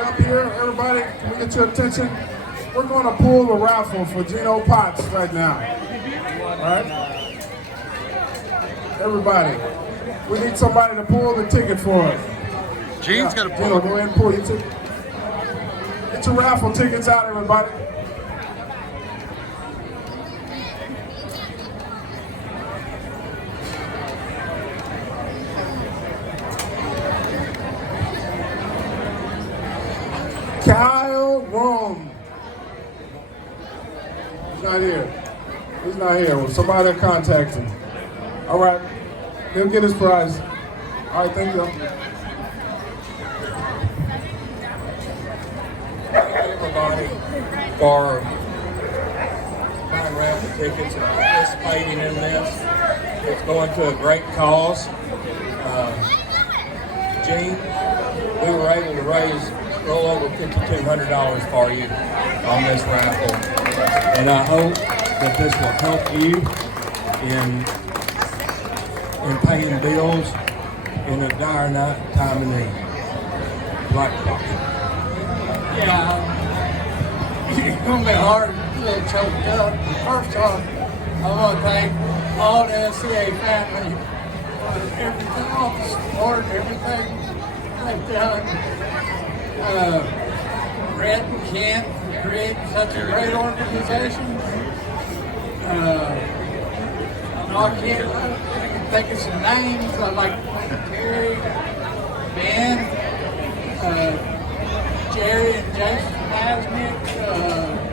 up here, everybody, can we get your attention? We're going to pull the raffle for Geno Potts right now. All right? Everybody, we need somebody to pull the ticket for us. Gene's got to pull Geno, it. go ahead and pull your ticket. Get your raffle tickets out, everybody. Terry Roan. He's not here. He's not here. Well, somebody contact him. All right. He'll get his prize. All right, thank you. Everybody for buying raffle tickets and participating in this. It's going to a great cause. Gene, we were able to raise a little over $5,200 for you on this raffle. And I hope that this will help you in paying bills in a dire time of need. Like, yeah, it's going to be hard to get choked up. First off, I want to thank all the SCA family for everything, all the support, everything they've done. Brett and Kent for creating such a great organization. I can think of some names. I'd like to thank Terry, Ben, Jerry and Jason Mazanec,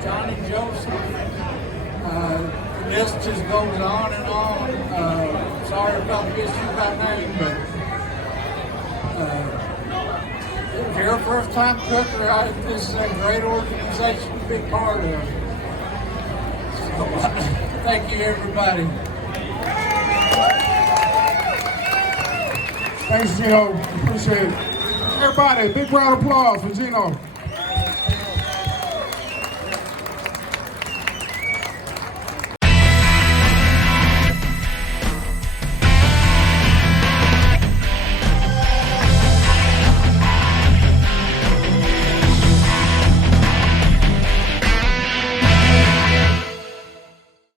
Johnny Joseph. The list just goes on and on. Sorry if I don't get you by name, but if you're a first-time cooker, this is a great organization to be part of. So, thank you, everybody. Thanks, Geno. Appreciate it. Everybody, big round of applause for Geno.